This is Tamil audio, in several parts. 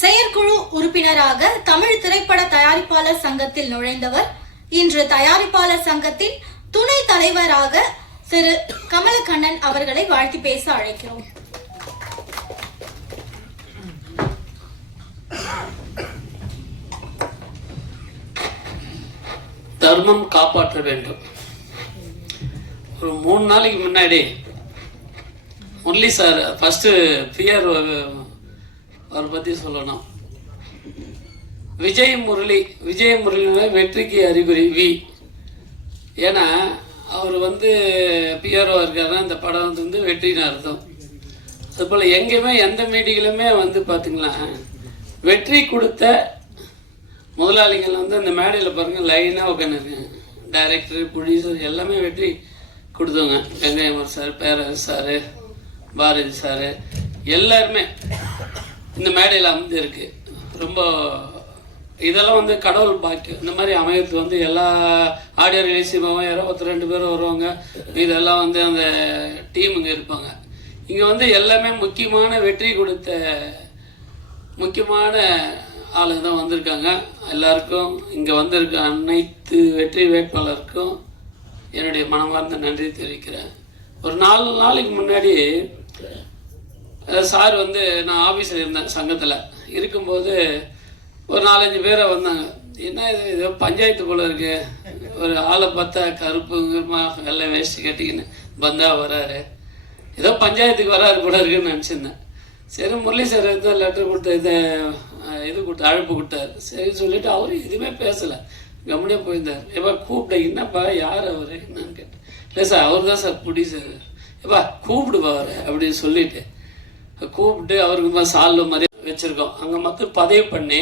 செயற்குழு உறுப்பினராக தமிழ் திரைப்பட தயாரிப்பாளர் சங்கத்தில் நுழைந்தவர் இன்று தயாரிப்பாளர் சங்கத்தின் துணை தலைவராக திரு கமலக்கண்ணன் அவர்களை வாழ்த்தி பேச அழைக்கிறோம். தர்மம் காப்பாற்ற வேண்டும். ஒரு 3 நாளைக்கு முன்னாடி முரளி சார் ஃபர்ஸ்ட் பிஆர் அவரை பற்றி சொல்லணும். விஜய் முரளி வெற்றிக்கு அறிகுறி வி. ஏன்னா அவர் பிஆர்ஓ இருக்காருன்னா இந்த படம் வந்து வெற்றின்னு அர்த்தம். அதுபோல் எங்கேயுமே எந்த மீடியிலுமே பார்த்தீங்கன்னா வெற்றி கொடுத்த முதலாளிகள் இந்த மேடையில் பாருங்கள் லைனாக உட்காந்துருக்காங்க. டைரக்டர், ப்ரொடியூசர் எல்லாமே வெற்றி கொடுத்தவங்க. வெங்காயமர் சார், பேரரசு சார், பாரதி சார் எல்லாருமே இந்த மேடையில் அமைந்திருக்கு. ரொம்ப இதெல்லாம் கடவுள் பாக்கியம். இந்த மாதிரி அமையத்து எல்லா ஆடியோ ரிலீஸும் 22 பேர் வருவாங்க. இதெல்லாம் அந்த டீமுங்க இருப்பாங்க. இங்கே எல்லாமே முக்கியமான வெற்றி கொடுத்த முக்கியமான ஆளுங்க தான் வந்திருக்காங்க. எல்லாருக்கும் இங்கே வந்திருக்க அனைத்து வெற்றி வேட்பாளருக்கும் என்னுடைய மனமார்ந்த நன்றி தெரிவிக்கிறேன். ஒரு 4 நாளைக்கு முன்னாடி சார் நான் ஆஃபீஸில் இருந்தேன். சங்கத்தில் இருக்கும்போது ஒரு 4-5 பேரை வந்தாங்க. என்ன இது ஏதோ பஞ்சாயத்து போல இருக்கு, ஒரு ஆளை பார்த்தா கருப்புமா வெள்ளை வேஷ்டி கட்டிக்கின்னு பந்தா வராரு, ஏதோ பஞ்சாயத்துக்கு வராரு போல இருக்குன்னு நினச்சிருந்தேன். சரி, முரளி சார் லெட்டர் கொடுத்த இது கொடுத்து அழைப்பு கொடுத்தாரு. சரி சொல்லிட்டு அவரும் எதுவுமே பேசலை, கம்முனே போயிருந்தார். எப்பா கூப்பிட்ட, என்னப்பா யார் அவர் என்னன்னு கேட்டேன். இல்லை சார் அவர் தான் சார் ப்ரொடியூசர். எப்பா கூப்பிடுப்பா அவர் அப்படின்னு சொல்லிட்டு கூப்பிட்டு அவருக்கு சால்வ் மாதிரி வச்சுருக்கோம். அங்கே பதிவு பண்ணி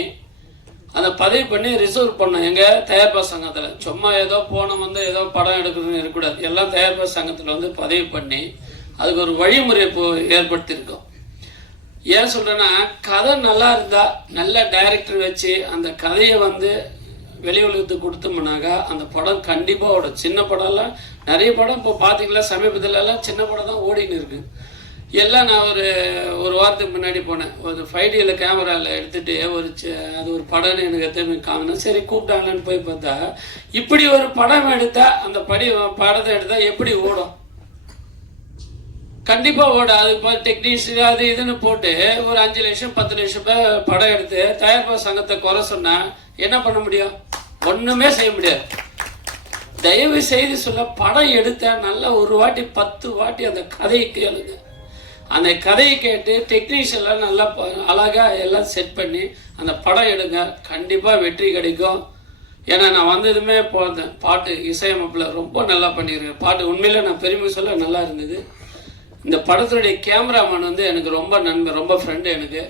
அந்த பதிவு பண்ணி ரிசர்வ் பண்ணோம் எங்கள் தயாரிப்பாளர் சங்கத்தில். சும்மா ஏதோ போன ஏதோ படம் எடுக்கணும்னு இருக்கக்கூடாது. எல்லாம் தயாரிப்பாளர் சங்கத்தில் பதிவு பண்ணி அதுக்கு ஒரு வழிமுறை ஏற்படுத்தியிருக்கோம். ஏன் சொல்கிறேன்னா, கதை நல்லா இருந்தால் நல்ல டைரக்டர் வச்சு அந்த கதையை வெளி உலகத்துக்கு கொடுத்தோம்னாக்கா அந்த படம் கண்டிப்பாக ஓடும். சின்ன படம்லாம் நிறைய படம் இப்போ பார்த்தீங்களா, சமீபத்துலலாம் சின்ன படம் தான் ஓடின்னு இருக்கு. எல்லாம் நான் ஒரு வாரத்துக்கு முன்னாடி போனேன். ஒரு 5Dயில் கேமராவில் எடுத்துகிட்டு அது ஒரு படம்னு எனக்கு எத்தனை காமினேன். சரி கூப்பிட்டாங்கன்னு போய் பார்த்தா, இப்படி ஒரு படம் எடுத்தால் அந்த படத்தை எடுத்தால் எப்படி ஓடும்? கண்டிப்பாக ஓடும். அது இப்போ டெக்னீஷியன் அது இதுன்னு போட்டு ஒரு 5 லட்சம் 10 லட்சம் பேர் படம் எடுத்து தயாரிப்பாளர் சங்கத்தை குறை சொன்னால் என்ன பண்ண முடியும்? ஒன்றுமே செய்ய முடியாது. தயவு செய்து சொல்ல, படம் எடுத்த நல்லா ஒரு வாட்டி 10 வாட்டி அந்த கதையை கேளுங்க. அந்த கதையை கேட்டு டெக்னீஷியன்லாம் நல்லா அழகாக எல்லாம் செட் பண்ணி அந்த படம் எடுங்க. கண்டிப்பாக வெற்றி கிடைக்கும். ஏன்னா நான் வந்ததுமே போனேன். பாட்டு இசையமைப்பில் ரொம்ப நல்லா பண்ணியிருக்கேன். பாட்டு உண்மையில நான் பெருமை சொல்ல நல்லா இருந்தது. இந்த படத்துடைய கேமராமேன் எனக்கு ரொம்ப நண்பர், ரொம்ப ஃப்ரெண்டு எனக்கு.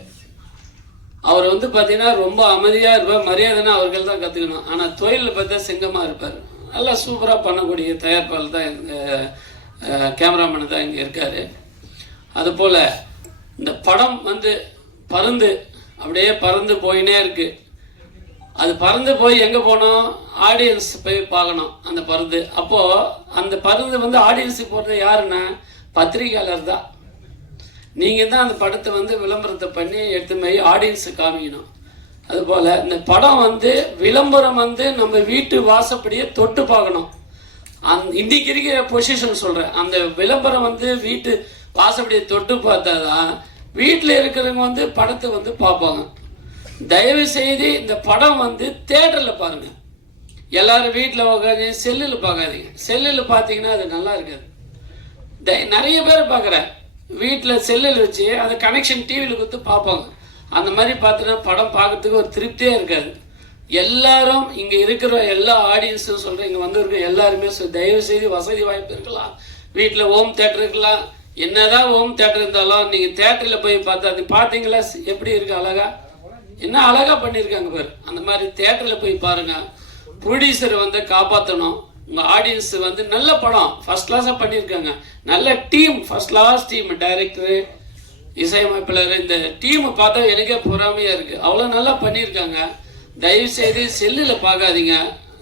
அவர் பார்த்தீங்கன்னா ரொம்ப அமைதியாக இருப்பார். மரியாதைனா அவர்கள் தான் கற்றுக்கணும். ஆனால் தொழிலில் பார்த்தா சிங்கமாக இருப்பார். நல்லா சூப்பராக பண்ணக்கூடிய தயாரிப்பாளர் தான் எங்கள் கேமராமேன் தான் இங்கே இருக்கார். அதுபோல் இந்த படம் பறந்து அப்படியே பறந்து போயினே இருக்குது. அது பறந்து போய் எங்கே போனோம்? ஆடியன்ஸ் போய் பார்க்கணும் அந்த பறந்து. அப்போது அந்த பறந்து ஆடியன்ஸுக்கு போகிறது யாருன்னா பத்திரிகையாளர் தான். நீங்கள் தான் அந்த படத்தை விளம்பரத்தை பண்ணி எடுத்து போய் ஆடியன்ஸுக்கு காமிக்கணும். அதுபோல் இந்த படம் விளம்பரம் நம்ம வீட்டு வாசப்படியே தொட்டு பார்க்கணும். இன்னைக்கு இருக்கிற பொசிஷன் சொல்கிறேன். அந்த விளம்பரம் வீட்டு வாசப்படியை தொட்டு பார்த்தா தான் வீட்டில் இருக்கிறவங்க படத்தை பார்ப்பாங்க. தயவு செய்து இந்த படம் தேட்டரில் பாருங்கள். எல்லோரும் வீட்டில் உட்காந்து செல்லில் பார்க்காதீங்க. செல்லில் பார்த்தீங்கன்னா அது நல்லா இருக்காது. நிறைய பேர் பார்க்குறேன் வீட்டில் செல்லில் வச்சு அதை கனெக்ஷன் டிவியில் கொடுத்து பார்ப்பாங்க. அந்த மாதிரி பார்த்துன்னா படம் பார்க்கறதுக்கு ஒரு திருப்தியே இருக்காது. எல்லாரும் இங்கே இருக்கிற எல்லா ஆடியன்ஸும் சொல்கிறேன், இங்கே வந்திருக்க எல்லாருமே தயவு செய்து வசதி வாய்ப்பு இருக்கலாம், வீட்டில் ஹோம் தேட்டர் இருக்கலாம். என்னதான் ஹோம் தேட்டர் இருந்தாலும் நீங்கள் தேட்டரில் போய் பார்த்தா அது பார்த்தீங்களா எப்படி இருக்கு அழகா, என்ன அழகாக பண்ணியிருக்காங்க பாரு. அந்த மாதிரி தேட்டரில் போய் பாருங்கள். ப்ரொடியூசரை காப்பாற்றணும். உங்கள் ஆடியன்ஸ் நல்ல படம் ஃபர்ஸ்ட் கிளாஸாக பண்ணியிருக்காங்க. நல்ல team, first class team, director, இசையமைப்பாளர், இந்த டீமை பார்த்தா எனக்கே பொறாமையாக இருக்குது. அவ்வளோ நல்லா பண்ணியிருக்காங்க. தயவுசெய்து செல்லில் பார்க்காதீங்க.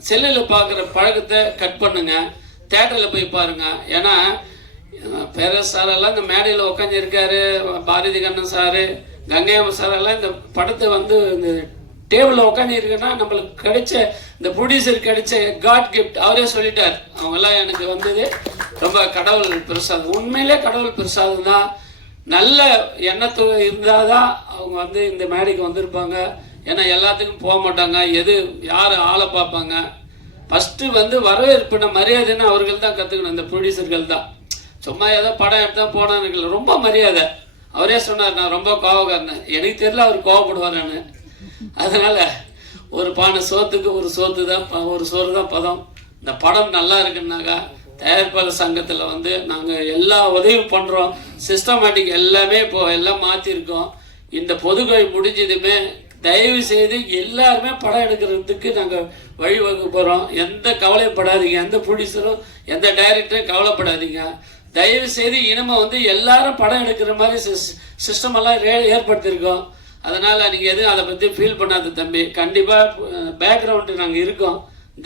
செல்லில் பார்க்குற பழக்கத்தை கட் பண்ணுங்க. தேட்டரில் போய் பாருங்கள். ஏன்னா பேரரசு சாரெல்லாம் இந்த மேடையில் உட்காந்துருக்காரு, பாரதி கண்ணன் சாரு, கங்கை சார் எல்லாம் இந்த படத்தை வந்து இந்த டேபிளில் உட்காந்துருக்குன்னா நம்மளுக்கு கிடைச்ச இந்த ப்ரொடியூசர் கிடைச்ச காட் கிஃப்ட். அவரே சொல்லிட்டார், அவங்கெல்லாம் எனக்கு வந்தது ரொம்ப கடவுள் பிரசாதம். உண்மையிலே கடவுள் பிரசாதம் தான். நல்ல எண்ணத்து இருந்தால் தான் அவங்க வந்து இந்த மேடைக்கு வந்திருப்பாங்க. ஏன்னா எல்லாத்துக்கும் போக மாட்டாங்க, யார் ஆளை பார்ப்பாங்க. ஃபஸ்ட்டு வந்து வரவேற்புன மரியாதைன்னு அவர்கள் தான் கற்றுக்கணும், இந்த ப்ரொடியூசர்கள் தான். சும்மா ஏதோ படம் எடுத்தால் போனான்னு ரொம்ப மரியாதை. அவரே சொன்னார், நான் ரொம்ப கோவக்காரன், எனக்கு தெரியல அவர் கோவப்படுவாரான்னு. அதனால் ஒரு பானை சோத்துக்கு ஒரு சோறு தான் பதம். இந்த படம் நல்லா இருக்குன்னாக்கா தயாரிப்பாளர் சங்கத்தில் வந்து நாங்கள் எல்லா உதவியும் பண்ணுறோம். சிஸ்டமேட்டிக் எல்லாமே எல்லாம் மாற்றிருக்கோம். இந்த பொதுகை முடிஞ்சதுமே தயவு செய்து எல்லாருமே படம் எடுக்கிறதுக்கு நாங்கள் வழிவகுக்க போகிறோம். எந்த கவலைப்படாதீங்க, எந்த ப்ரொடியூசரும் எந்த டைரக்டரும் கவலைப்படாதீங்க. தயவு செய்து இனிமே வந்து எல்லாரும் படம் எடுக்கிற மாதிரி சிஸ்டம் எல்லாம் ஏற்படுத்தியிருக்கோம். அதனால் நீங்கள் எதுவும் அதை பற்றி ஃபீல் பண்ணாத தம்பி. கண்டிப்பாக பேக்ரவுண்டு நாங்கள் இருக்கோம்,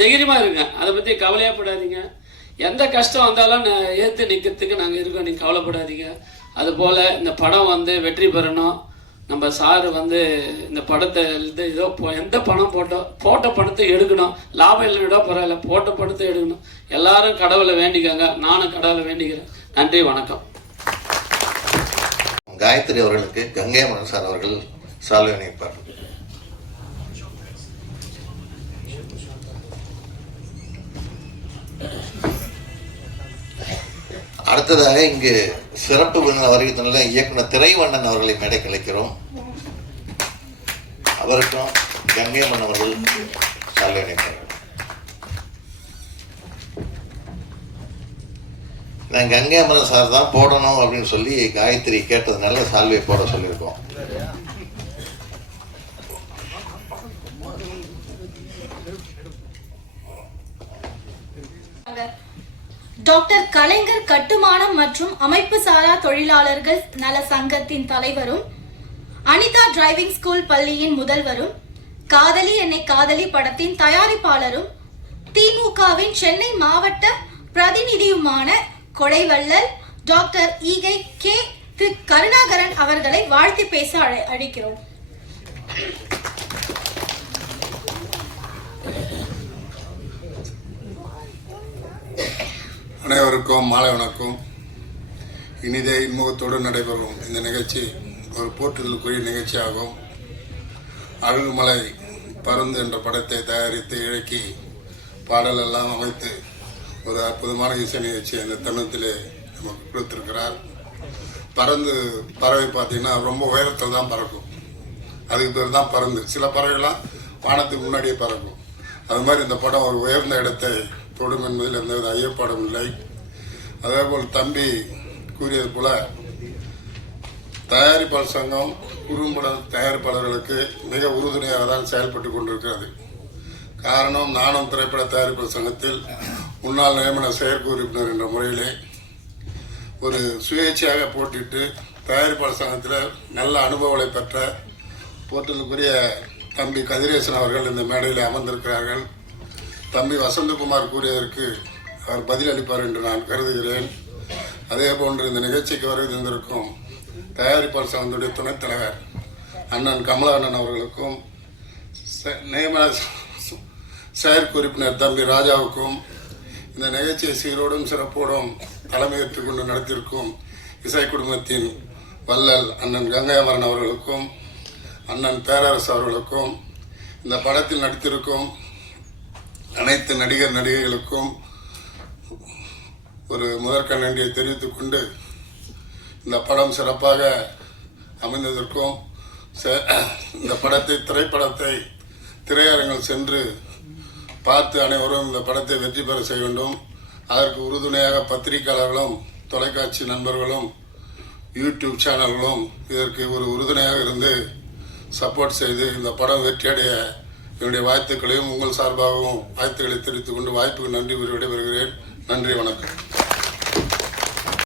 தைரியமாக இருங்க, அதை பற்றி கவலையப்படாதீங்க. எந்த கஷ்டம் வந்தாலும் ஏற்று நிற்கிறதுக்கு நாங்கள் இருக்கோம், நீங்கள் கவலைப்படாதீங்க. அதுபோல் இந்த படம் வந்து வெற்றி பெறணும். நம்ம சார் வந்து இந்த படத்தை ஏதோ எந்த பணம் போட்ட பணத்தை எடுக்கணும். லாபம் இல்லைன்னா பரவாயில்ல, போட்ட படத்தை எடுக்கணும். எல்லாரும் கடவுளை வேண்டிக்கங்க, நானும் கடவுளை வேண்டிக்கிறேன். நன்றி, வணக்கம். காயத்ரி அவர்களுக்கு கங்கை அமரன் சார் அவர்கள் சால்வை அணிவிப்பார். அடுத்ததாக இங்கு சிறப்பு விருந்தினர் வருகை தந்துள்ள இயக்குனர் திரைவண்ணன் அவர்களை மேடைக்கு அழைக்கிறோம். அவருக்கும் கங்கை அமரன் அவர்கள் சால்வை அணிவிப்பார். நான் கங்கை அமரன் சார் தான் போடணும் அப்படின்னு சொல்லி காயத்ரி கேட்டதுனால சால்வை போட சொல்லியிருக்கோம். டாக்டர் கலைஞர் கட்டுமானம் மற்றும் அமைப்பு சாரா தொழிலாளர்கள் நல சங்கத்தின் தலைவரும் அனிதா டிரைவிங் ஸ்கூல் பள்ளியின் முதல்வரும் காதலி என்னை காதலி படத்தின் தயாரிப்பாளரும் திமுகவின் சென்னை மாவட்ட பிரதிநிதியுமான கொடைவள்ளல் டாக்டர் ஈகை கே கருணாகரன் அவர்களை வாழ்த்தி பேச அழைக்கிறோம். அனைவருக்கும் மாலை வணக்கம். இனிதே இன்முகத்தோடு நடைபெறும் இந்த நிகழ்ச்சி ஒரு போற்றுதலுக்குரிய நிகழ்ச்சியாகும். அழகுமலை பருந்து என்ற படத்தை தயாரித்து இழக்கி பாடலெல்லாம் அமைத்து ஒரு அற்புதமான இசை நிகழ்ச்சி அந்த தருணத்திலே நமக்கு கொடுத்திருக்கிறார். பறவை பார்த்தீங்கன்னா ரொம்ப உயரத்தில் தான் பறக்கும், அதுக்கு பேர் தான் பருந்து. சில பறவைகள்லாம் வானத்துக்கு முன்னாடியே பறக்கும். அது மாதிரி இந்த படம் ஒரு உயர்ந்த இடத்தை தொடும் என்பதில் எந்தவித ஐயப்பாடும் இல்லை. அதேபோல் தம்பி கூறியது போல தயாரிப்பாளர் சங்கம் குறும்பட தயாரிப்பாளர்களுக்கு மிக உறுதுணையாக தான் செயல்பட்டு கொண்டிருக்கிறது. காரணம், நானும் திரைப்பட தயாரிப்பாளர் சங்கத்தில் முன்னாள் நியமன செயற்குழு உறுப்பினர் என்ற முறையிலே ஒரு சுயேட்சையாக போட்டிட்டு தயாரிப்பாளர் சங்கத்தில் நல்ல அனுபவங்களை பெற்ற போற்றலுக்குரிய தம்பி கதிரேசன் அவர்கள் இந்த மேடையில் அமர்ந்திருக்கிறார்கள். தம்பி வசந்தகுமார் கூறியதற்கு அவர் பதிலளிப்பார் என்று நான் கருதுகிறேன். அதே போன்று இந்த நிகழ்ச்சிக்கு வருகை தந்திருக்கும் தயாரிப்பாளர் சங்கத்துடைய துணைத் தலைவர் அண்ணன் கமலண்ணன் அவர்களுக்கும் நியமன செயற்குழு உறுப்பினர் தம்பி ராஜாவுக்கும் இந்த நிகழ்ச்சியை சீரோடும் சிறப்போடும் தலைமையேற்றுக் கொண்டு நடத்தியிருக்கும் இசை குடும்பத்தின் வள்ளல் அண்ணன் கங்கை அமரன் அவர்களுக்கும் அண்ணன் பேரரசு அவர்களுக்கும் இந்த படத்தில் நடித்திருக்கும் அனைத்து நடிகைகளுக்கும் ஒரு முதற்க நன்றியை தெரிவித்துக் கொண்டு இந்த படம் சிறப்பாக அமைந்ததற்கும் இந்த திரைப்படத்தை திரையரங்கில் சென்று பார்த்து அனைவரும் இந்த படத்தை வெற்றி பெற செய்ய வேண்டும். அதற்கு உறுதுணையாக பத்திரிகையாளர்களும் தொலைக்காட்சி நண்பர்களும் யூடியூப் சேனல்களும் இதற்கு ஒரு உறுதுணையாக இருந்து சப்போர்ட் செய்து இந்த படம் வெற்றியடைய என்னுடைய வாழ்த்துக்களையும் உங்கள் சார்பாகவும் வாழ்த்துக்களை தெரிவித்துக் கொண்டு வாய்ப்புக்கு நன்றி கூறி விடைபெறுகிறேன். நன்றி, வணக்கம்.